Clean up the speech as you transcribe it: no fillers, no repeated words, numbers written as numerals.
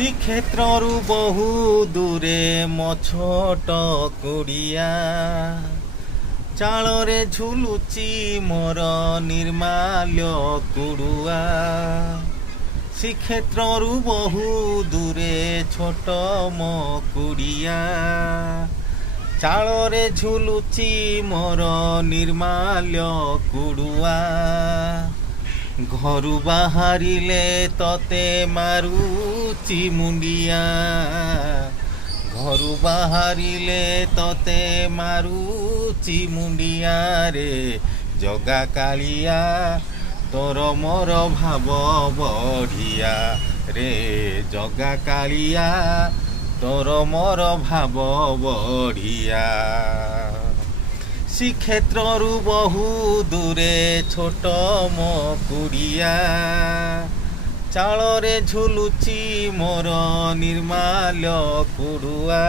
ଶ୍ରୀକ୍ଷେତ୍ରରୁ ବହୁ ଦୂରେ ମୋ ଛୋଟ କୁଡ଼ିଆ, ଚାଳରେ ଝୁଲୁଛି ମୋର ନିର୍ମାଲ୍ୟ କୁଡ଼ୁଆ। ଶ୍ରୀକ୍ଷେତ୍ରରୁ ବହୁ ଦୂରେ ଛୋଟ ମୋ କୁଡ଼ିଆ, ଚାଳରେ ଝୁଲୁଛି ମୋର ନିର୍ମାଲ୍ୟ କୁଡ଼ୁଆ। ଘରୁ ବାହାରିଲେ ତତେ ମାରୁଛି ମୁଣ୍ଡିଆ, ଘରୁ ବାହାରିଲେ ତତେ ମାରୁଛି ମୁଣ୍ଡିଆ ରେ ଜଗା କାଳିଆ, ତୋର ମୋର ଭାବ ବଢ଼ିଆ ରେ ଜଗା କାଳିଆ, ତୋର ମୋର ଭାବ ବଢ଼ିଆ। ଶ୍ରୀକ୍ଷେତ୍ରରୁ ବହୁ ଦୂରେ ଛୋଟ ମୋ କୁଡ଼ିଆ, ଚାଳରେ ଝୁଲୁଛି ମୋର ନିର୍ମାଲ୍ୟ କୁଡ଼ୁଆ।